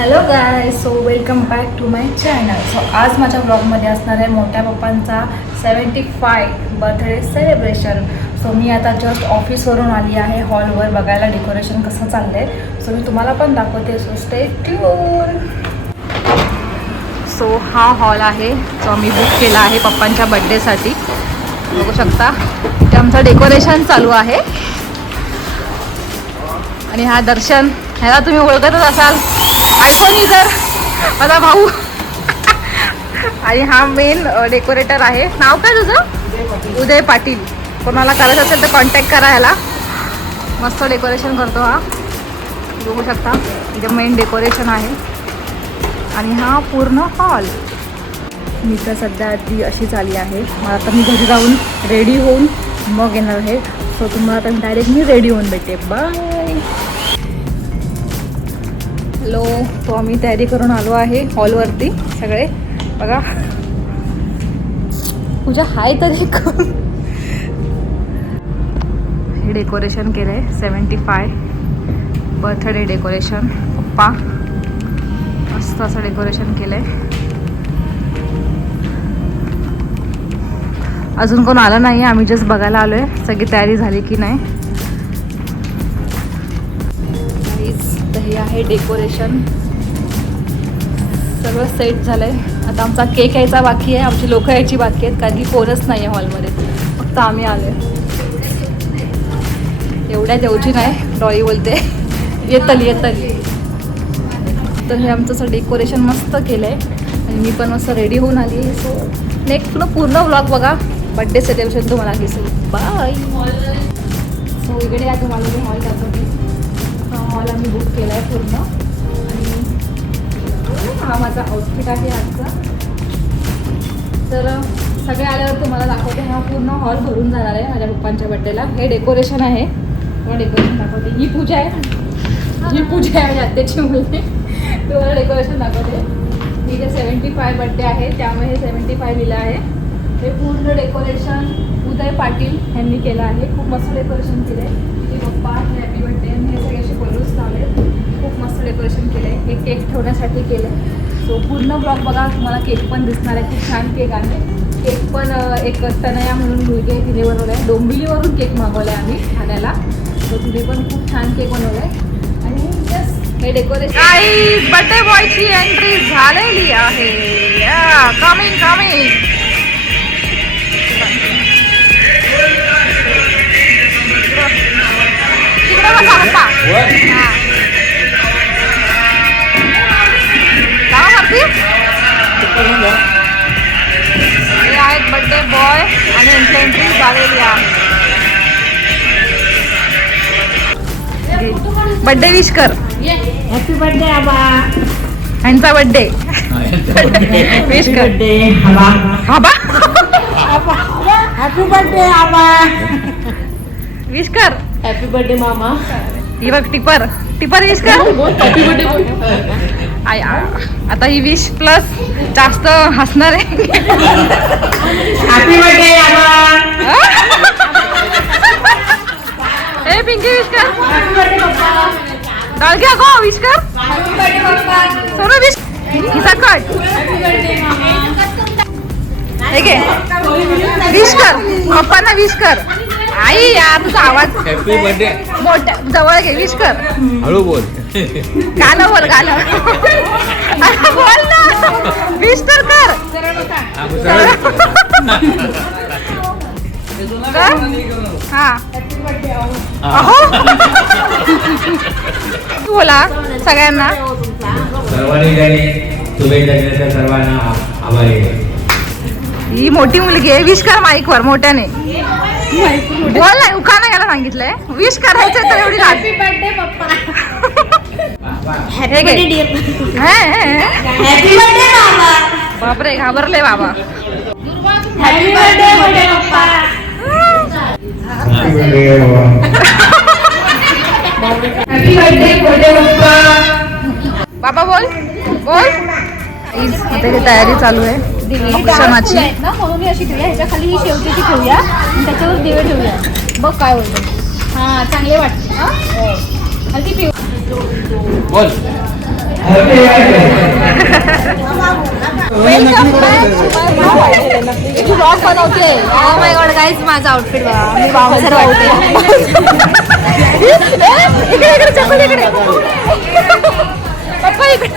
Hello guys so welcome back to my channel so आज माझ्या ब्लॉगमध्ये असणार आहे मोठ्या पप्पांचा seventy five birthday celebration so मी आता जस्ट ऑफिसवरून आली आहे हॉलवर बघायला डेकोरेशन कसं चाललं आहे सो मी तुम्हाला पण दाखवते. सो स्टे ट्यून सो हा हॉल आहे. जो मी बुक केला आहे पप्पांच्या बड्डेसाठी बघू शकता. ते आमचं डेकोरेशन चालू आहे. आणि हा दर्शन. ह्याला तुम्ही ओळखतच असाल. आठवणी जर माझा भाऊ. आणि हा मेन डेकोरेटर आहे. नाव काय तुझं? उदय पाटील. कोणाला करायचं असेल तर कॉन्टॅक्ट करा ह्याला. मस्त डेकोरेशन करतो हा. बघू शकता. इथे मेन डेकोरेशन आहे. आणि हा पूर्ण हॉल मी तर सध्या ती अशीच आली आहे. मला आता मी घरी जाऊन रेडी होऊन मग येणार आहे. सो तुम्हाला आता डायरेक्ट मी रेडी होऊन भेटते. बाय हॅलो तो आम्ही तयारी करून आलो आहे हॉलवरती सगळे. बघा. पूजा हाय तरी कोण हे डेकोरेशन केलं आहे सेवन्टी फाय. Birthday decoration. पप्पा मस्त असं डेकोरेशन केलं आहे अजून कोण आलं नाही आम्ही जस्ट बघायला आलो आहे सगळी तयारी झाली की नाही. हे आहे डेकोरेशन. सगळं सेट झालं आहे आता आमचा केक यायचा बाकी आहे. आमची लोकं यायची बाकी आहेत कारण की कोणच नाही आहे हॉलमध्ये. फक्त आम्ही आलो आहे एवढ्या देवची नाही डॉली बोलते. येतल येतल. तर हे आमचं असं डेकोरेशन मस्त केलं आहे आणि मी पण मस्त रेडी होऊन आली सो नेक्स्ट पुन्हा पूर्ण ब्लॉग बघा. बड्डे सेलिब्रेशन तुम्हाला दिसेल. बाय सो इकडे या तुम्हाला मी हॉल दाखवते. हॉल आम्ही बुक केला आहे पूर्ण. आणि हा माझा आउटफिट आहे आजचा. तर सगळे आल्यावर तुम्हाला दाखवते हा पूर्ण हॉल भरून जाणार आहे माझ्या पप्पांच्या बड्डेला हे डेकोरेशन आहे. तुम्हाला डेकोरेशन दाखवते. ही पूजा आहे ही. पूजा आहे माझ्या आत्याची मुलगी तुम्हाला डेकोरेशन दाखवते. ही जे सेवन्टी फाय बड्डे आहे त्यामुळे हे सेवन्टी फाय लिहिलं आहे. हे पूर्ण डेकोरेशन उदय पाटील यांनी केलं आहे. खूप मस्त डेकोरेशन केलं आहे हे पप्पा हॅपी बड्डे हे सगळे असे बलून्स लावले खूप मस्त डेकोरेशन केलं आहे हे केक ठेवण्यासाठी केलं आहे सो पूर्ण ब्लॉग बघा तुम्हाला केक पण दिसणार आहे. खूप छान केक आहे. केक पण एक तनया म्हणून मुलगी आहे तिने बनवलं आहे डोंबिवलीवरून केक मागवला आहे आम्ही ठाण्याला. सो तिने पण खूप छान केक बनवला आहे आणि यस हे डेकोरेशन बर्थडे बॉयची एंट्री झालेली आहे. कमिंग कमिंग बर्थडे विश कर. हॅपी बर्थडे आबा यांचा बर्थडे विश कर. आबा हॅपी बर्थडे आबा विश कर. हॅपी बर्थडे मामा ही बघ टिपर टिपर विश कर. हॅपी बर्थडे आय. आता ही विश प्लस जास्त हसणार आहे. हॅपी बर्थडे आबा ए पिंकी विश कर. डाळग्या गो विश कर. सर्व विश. हिचा कट. हॅपी बर्थडे मामा हे घे. विश कर. पप्पांना विश कर. आई यार तुझा आवाज. हॅपी बर्थडे मोठ्या जवळ घे विश कर. हळू बोल. गाणं बोल गाणं. अरे बोल ना. विश तर कर. कर हा. अहो. तू बोला सगळ्यांना. ही मोठी मुलगी आहे विश कर माईकवर मोठ्याने. बोल नाही उखाना याला सांगितलंय. विश करायचं तर एवढी. बर्थडे पप्पा. हॅपी बर्थडे मामा बापरे घाबरले बाबा. हॅपी बर्थडे बाबा बोल बोल. आता ही तयारी चालू आहे. औक्षणाची ना? म्हणून अशी ठेवूया ह्याच्या खाली ही शेवटीची ठेवूया. आणि त्याच्यावर दिवे ठेवूया. बघ काय होतं. हा चांगले वाटते. हा? ती पिव बोल. माय गॉड गाईज माझं आउटफिट बघा मी बाउन्सर वाटते इकडे इकडे चप्पल इकडे पप्पा इकडे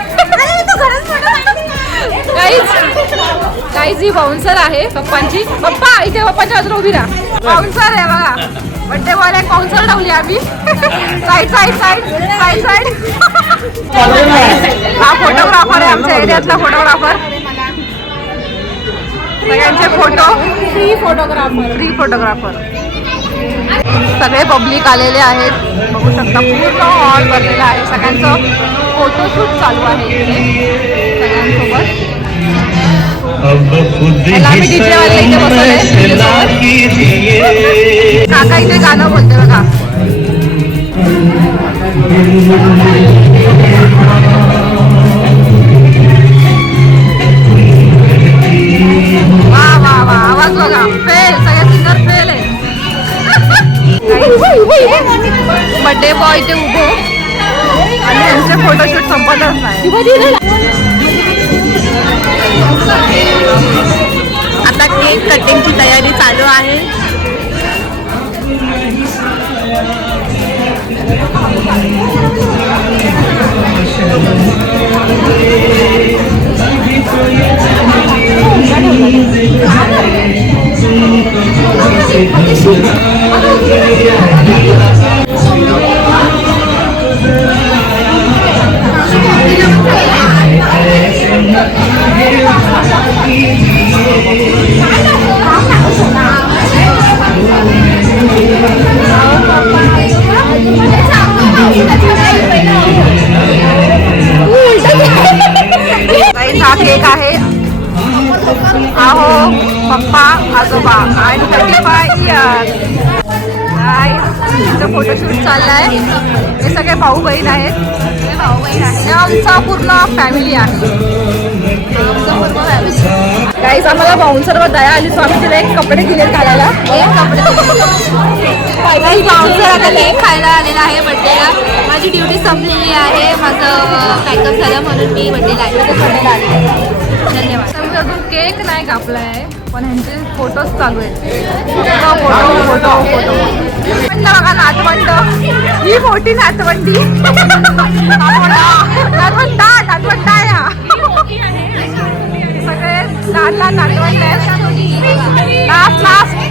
ही बाउन्सर आहे पप्पांची पप्पा इथे पप्पांच्या बाजूला उभी राहा बाउन्सर आहे बघा बड्डे बॉल एक बाउन्सर लावली आम्ही side side side side side हा फोटोग्राफर आहे आमच्या एरियातला फोटोग्राफर सगळ्यांचे photo free photographer free photographer सगळे पब्लिक आलेले आहेत. बघू शकता पूर्ण हॉल भरलेला आहे. सगळ्यांचं फोटोशूट चालू आहे सगळ्यांसोबत. काका इथे गाणं बोलते बघा. बर्थडे बॉय इथे उभो. आणि त्यांचे फोटोशूट संपतच नाही आता केक कटिंगची तयारी चालू आहे. पप्पा आजोबा आणि थर्टी फाय इयर्स फोटोशूट चाललाय. हे सगळे भाऊ बहीण आहेत. हे भाऊ बहीण आमचा पूर्ण फॅमिली आहे. गाईज आम्हाला बाउन्सरवर दया आली सो आम्ही तिला एक कपडे दिले घालायला. एक कपडे. बाउन्सर आता केक खायला आलेला आहे बर्थडेला माझी ड्युटी संपलेली आहे. माझं पॅकअप झालं म्हणून मी म्हणजे बर्थडेला आले. धन्यवाद. समजा अजून केक नाही कापलाय पण ह्यांचे फोटोज चालू आहेत. फोटो फोटो फोटो बघा नातवंड. ही मोठी नातवंडी. नातवंडा नातवंडा या सगळे लहान लहान नातवंड आहेत. Last last.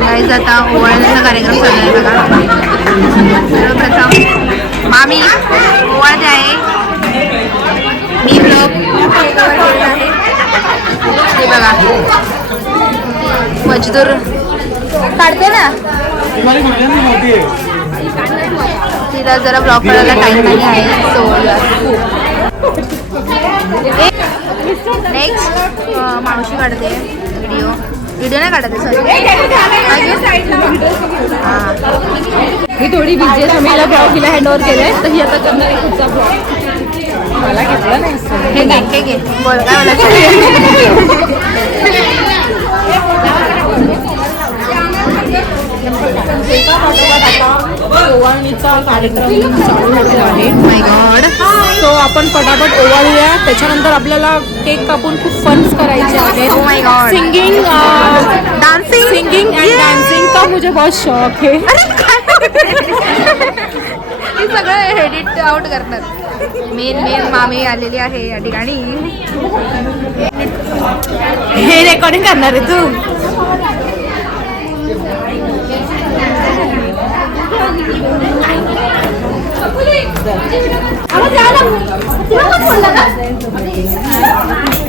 गाईज आता ओवाळण्याचा कार्यक्रम चालू आहे बघा. सर्वप्रथम मामी ओवाळते आहे मी हे बघा. मजदूर. काढते ना. तिला जरा ब्लॉग करायला टाइम नाही आहे सो नेक्स्ट मावशी काढते व्हिडिओ व्हिडिओ नाही काढते सॉरी ही थोडी बिझी आहे मी ब्लॉग हिला हँड ओव्हर केलंय तर ही आता करणार आहे पुढचा ब्लॉग मला घेतलं नाही हे घे हे घे. बोल काय बोलायचं ओवाळणीचा कार्यक्रम चालू झालेला आहे. माय गॉड सो आपण पटापट ओवाळूया. त्याच्यानंतर आपल्याला केक कापून खूप फन्स करायचे आहेत. Oh God. Singing dancing singing and dancing का मुझे बहुत शौक है. हे सगळं एडिट आउट करतात. मेन मेन मामी आलेली आहे या ठिकाणी. हे रेकॉर्डिंग करणार आहे तू?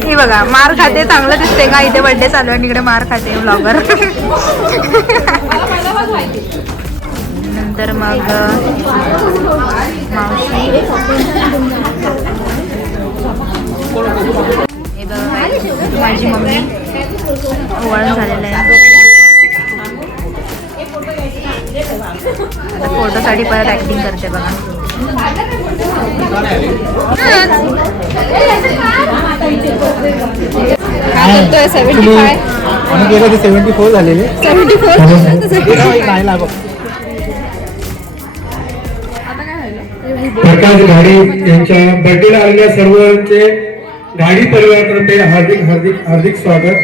ही बघा मार खाते चांगलं दिसते का? इथे बर्थडे चालू आहे आणि इकडे मार खाते ब्लॉगर नंतर मग माझी मम्मी ओवाळून झालेलं आहे. आता फोटोसाठी परत ऍक्टिंग करते बघा. काय म्हणतोय? सेव्हन्टी फाय आम्ही गेलो ते सेव्हन्टी फोर झालेले. सेव्हन्टी फोर नाही लागत आता काय झालं प्रकाश घाडी यांच्या बर्थडेला आलेल्या सर्वांचे घाडी परिवारातर्फे हार्दिक हार्दिक हार्दिक स्वागत.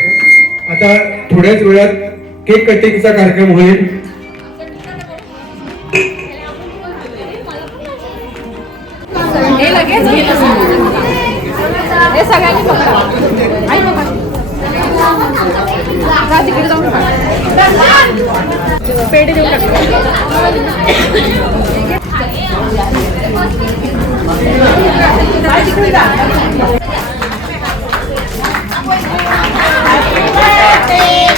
आता थोड्याच वेळात केक कटिंगचा कार्यक्रम होईल. हे लगेच हे सगळ्यांनी पकडा. आई बघा. जा तिकडे जाऊन खा. पेढे देऊ birthday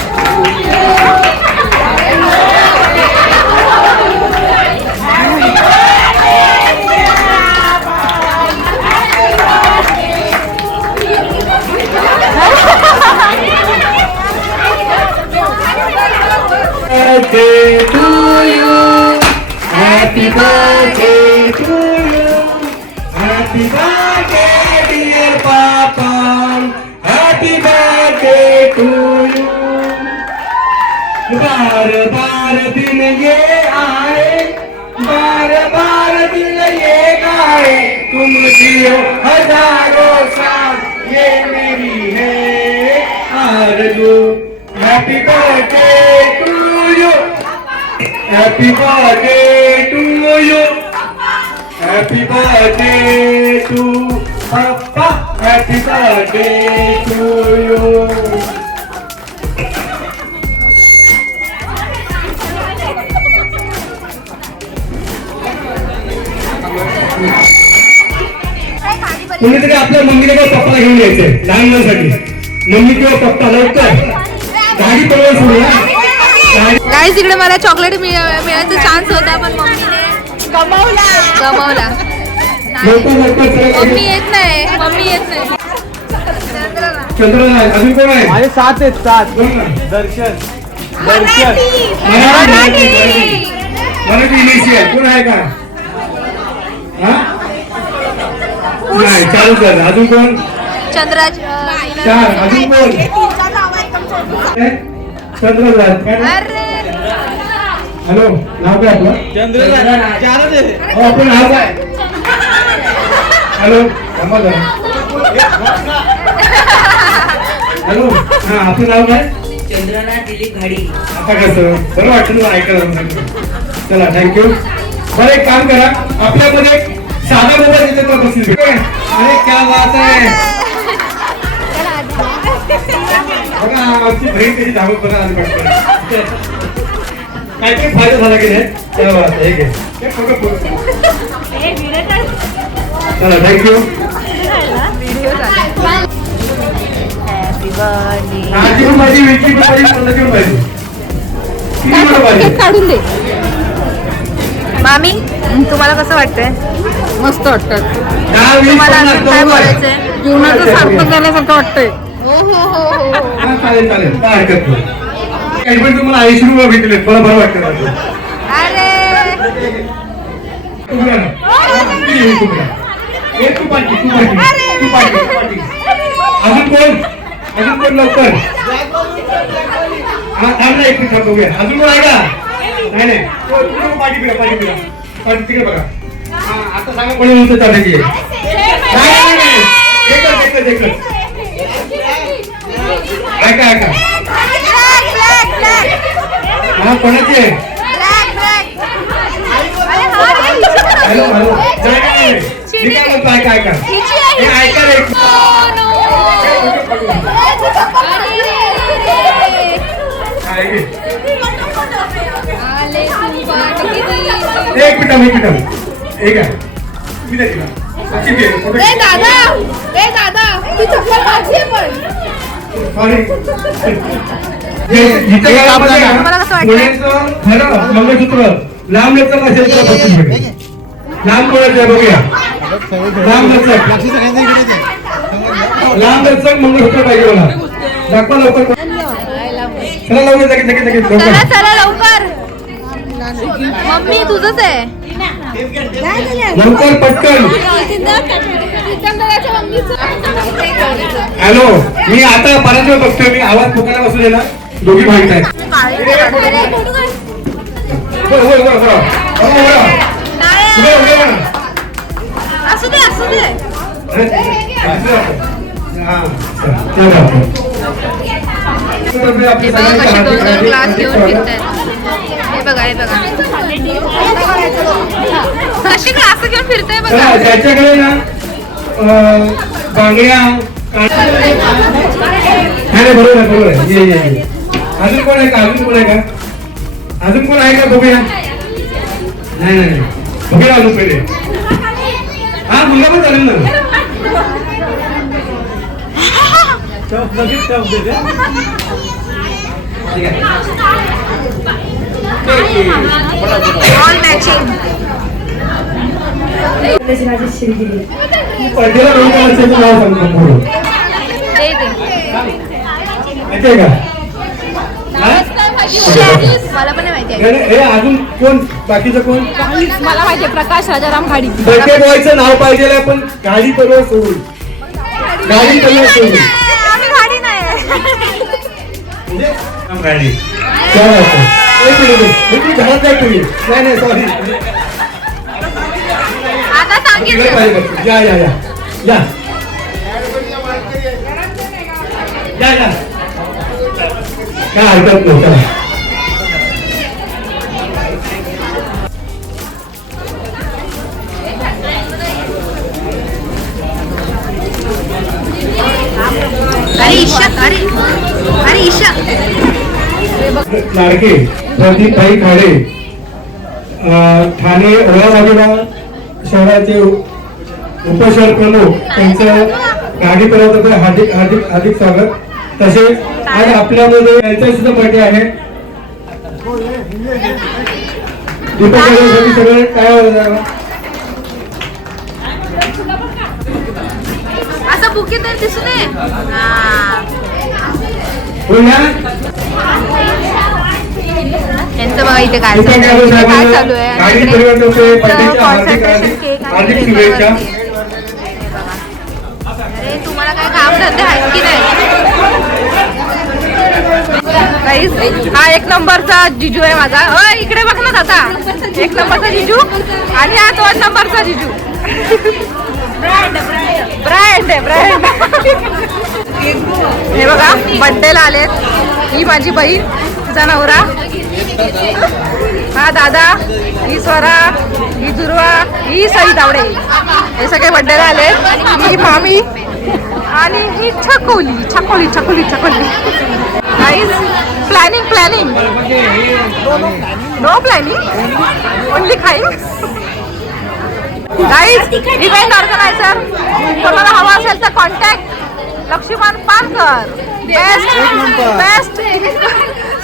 happy birthday to you happy birthday to you happy birthday to papa happy birthday to you कोणीतरी आपल्या मम्मीला किंवा पप्पाला घेऊन यायचंय. लहान मुलांसाठी. मम्मी किंवा पप्पा लवकर. गाईज इकडे मला चॉकलेट मिळायचा चान्स होता पण मम्मीने गमावला. गमावला. चला मम्मी. येत नाही मम्मी येत नाही. चंद्रनाथ अजून कोण आहे? माझे सात आहेत सात? दर्शन. दर्शन. मराठी. मराठी. मराठी इनिशियल कोण आहे का? हा? नाही चालू कर. अजून कोण? चंद्राज चार. अजून कोण? हॅलो नाव काय आपलं आपण नाव काय हॅलो हॅलो हा आपलं नाव काय चंद्रनाथ दिलीप घाडी आता कसं बरं वाटलं तुला ऐकायला चला थँक्यू बरं एक काम करा आपल्यामध्ये साधा मोबाईल देते तर अरे क्या आमची बहीण कशी धावत बघा आली पटकन. काहीतरी फायदा झाला की नाही? क्या हे घे. चला थँक्यू आजी पण माझी विकी पण माझी पद्धती पण पाहिजे. किती मला पाहिजे. केक काढून दे. मामी तुम्हाला कसं वाटतंय? मस्त वाटतं. तुम्हाला काय. बोलायचंय? जीवनाचं सार्थक झाल्यासारखं वाटतंय. हो हो हो हो. हो. हा, चालेल चालेल. काय हरकत नाही. काही पण तुम्हाला ऐंशी रुपये भेटले मला बरं वाटतं माझं. अरे. तुकडा ना. किती घेऊ तुकडा? एक तू पाठी, तू पाठी, तू पाठी, तू पाठी. अजून कोण? अजून कोण लवकर? हा थांब ना एक मिनिट थांब बघूया अजून कोण आहे का? नाही नाही. तो तिकडे बघ, पाठी फिरा पाठी फिरा. पाठी तिकडे बघा. हा आता सांगा कोणी उंच चढायची आहे नाही नाही नाही. एकच एकच एकच. ऐका ऐका. हा कोणाची आहे? हा. Hello hello. मी काय म्हणतो ऐका ऐका. हे ऐका रे. एक मिनिट एक मिनिट. एक आहे. मी नाही दिला. दादा. ए दादा. ती चप्पल माझी आहे पण. मंगळसूत्र. लांब लचक असेल तर भेटेल. लांब कोणाचं बघूया. लांब लचक लांब लचक मंगळसूत्र पाहिजे मला. दाखवा लवकर. चला लवकर लगेच लगेच लगेच चला लवकर. चला लवकर. मम्मी तुझंच आहे. लवकर पटकन. हॅलो मी आता वेळ बघतोय. मी आवाज फुकायला बसू दे ना. दोघी भाईत आहेत. हो, बघा घेऊन हे बघा हे बघा. कशी ग्लास घेऊन फिरताय बघा. ज्याच्याकडे ना बांगड्या नाही बरोबर आहे बरोबर आहे ये ये. अजून कोण आहे का अजून कोण आहे का अजून कोण आहे का बघूया नाही नाही. बघूया अजून पहिले हा मुलगा पण चालेल ना ऑल मॅचिंग पडलेला रोग असेल तर नाव सांगतो पुढं दे दे माहितीये का? मला पण माहिती हे अजून कोण? बाकीचं कोण? मला माहितीये प्रकाश राजाराम खाडी बर्थडे बॉयचं नाव पाहिजे पण गाडी परवा सोडून. गाडी परवा सोडून. गाडी नाही. म्हणजे? क्या घरात नाही. तुम्ही नाही नाही सॉरी सांगितलं पाहिजे बघ. या या या या या या काय हरकत नाही चला अरे ईशा अरे अरे ईशा लाडके प्रदीपभाई खाडे। ठाणे ओळावाडीला शहराचे उपशहर प्रमुख त्यांचं गाडी पर्यंत हार्दिक हार्दिक हार्दिक स्वागत. तसेच आज आपल्यामध्ये यांचा सुद्धा बर्थडे आहे. दीपक सगळे काय होतं? असं बुके तर दिसू नये हा. बोल ना यांचं बघा इथे काय चालू आहे. काय चालू आहे? cake हार्दिक आणि अरे तुम्हाला काय काम धंदे आहेत की नाही? हा एक नंबरचा जिजू आहे माझा. अ इकडे बघ ना दादा. एक नंबरचा जिजू आणि हा दोन नंबरचा जिजू. ब्रँड आहे ब्रँड हे बघा बड्डेला आलेत. ही माझी बहीण. तिचा नवरा हा दादा ही स्वरा ही दुर्वा ही सई तावडे हे सगळे बड्डे आलेत ही मामी आणि ही छकोली छकोली छकोली छकोली. Guys planning planning no planning only खाईंग guys event organiser कोणाला हवा असेल तर contact Laxman Pankar. Best best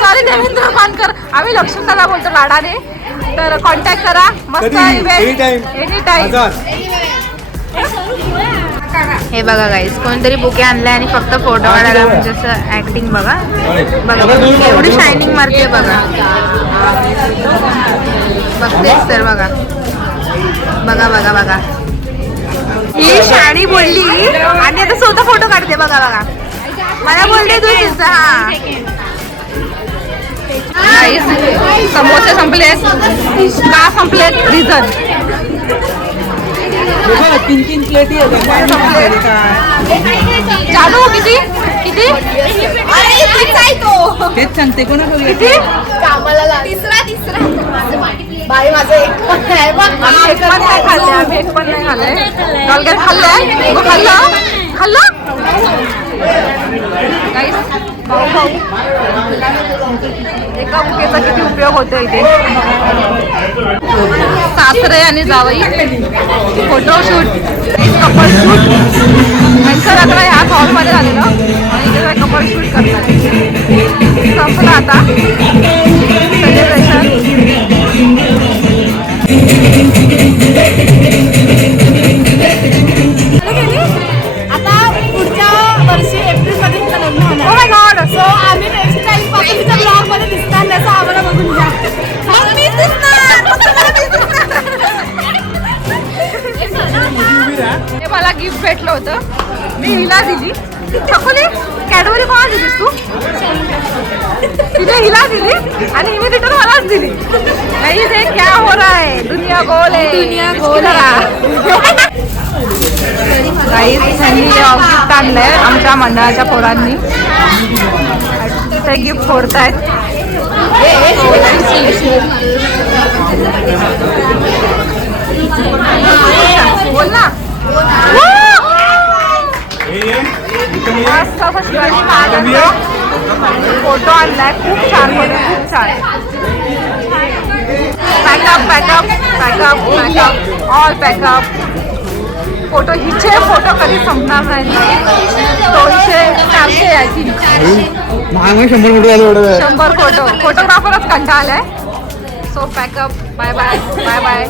sorry Devendra Pankar. आम्ही लक्ष्मणदादा बोलतो लाडाने. तर कॉन्टॅक्ट करा. मस्त? इव्हेंट. एनी टाइम हे बघा गाईस कोणतरी बुके आणलाय आणि फक्त फोटो काढायला म्हणजे असं ऍक्टिंग बघा. बघा एवढी शायनिंग मारते बघा. बघतेच तर बघा. बघा बघा बघा. ही शाणी बोलली आणि आता स्वतः फोटो काढते बघा बघा. मला बोलते तू तिचं हा. समोसे संपलेत. का संपलेत. रिझन. तीन तीन प्लेट चालू किती? किती? तेच सांगते कोणा किती? तिसरा तिसरा. बाई माझं एक पण आहे बघ आम्ही एक पण नाही खाल्ले आम्ही एक पण नाही खाल्ले. डॉलगेट खाल्लंय? मग खाल्लं? खाल्लं? Guys, भाऊ भाऊ. एका बुकेचा किती उपयोग होतो इथे? सासरे आणि जावई. फोटोशूट कपल शूट नंतर आता ह्याच हॉलमध्ये झालेलं. आणि कपल शूट करतात? संपलं आता. मला गिफ्ट भेटलं होतं. मी हिला दिली. चकोली कॅडबरी कोणा दिलीस तू? तिने हिला दिली आणि मलाच दिली नाही ते क्या हो रहा है? दुनिया गोल है. दुनिया गोल काही त्यांनी गिफ्ट आणलंय आमच्या मंडळाच्या पोरांनी. ते गिफ्ट फोडतायत. बोल ना. मस्त असं शिवाजी महाराजांचा फोटो आणलाय. खूप छान खूप छान. Pack up pack up pack up pack up all pack up photo हिचे फोटो कधी संपणार नाही. दोनशे चारशे आय थिंक शंभर फोटो फोटोग्राफरच कंटाळा आलाय. So pack up bye bye bye bye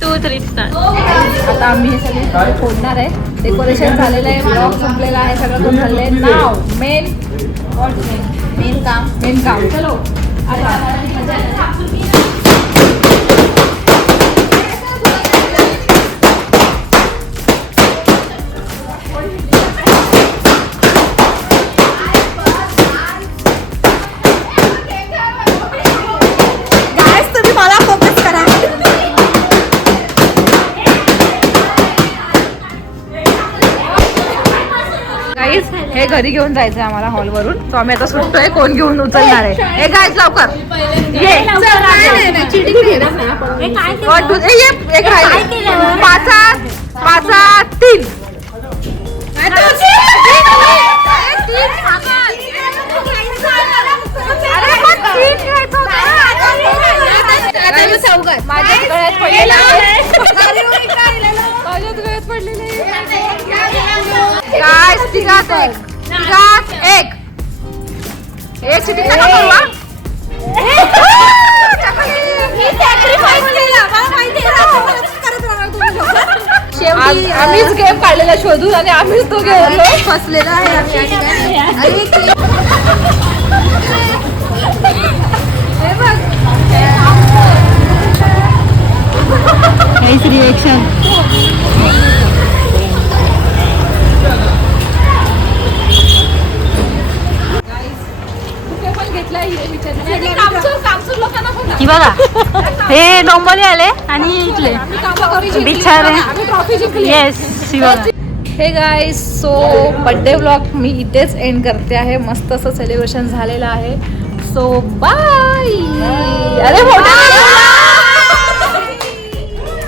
two three आता आम्ही हे सगळे फोडणार आहे. डेकोरेशन झालेलं आहे. ब्लॉग संपलेला आहे. सगळं करून झालेलं आहे. नाव मेन मेन काम. मेन काम. चलो. गाईज हे घरी घेऊन जायचंय आम्हाला हॉलवरून तो आम्ही आता सुटतोय कोण घेऊन उचलणार आहे हे गाईज लवकर ये एक पाचात तीन तीन माझ्याच गळ्यात पडलेलं आहे. माझ्याच गळ्यात पडलेलं आहे. Guys, तिघात एक. तिघात एक. एक सिटी नका करू हा. आम- आम्हीच गेम काढलेला शोधून आणि आम्हीच तो गेलो फसलेला आहे आम्ही या ठिकाणी. अरे हे विचारलं लोकांना पण ही बघा हे डोंबोली आले आणि इथले. बिचारे. येस बघा. हे गाईज सो बड्डे ब्लॉग मी इथेच एंड करते आहे. मस्त असं सेलिब्रेशन झालेलं आहे. सो बाय अरे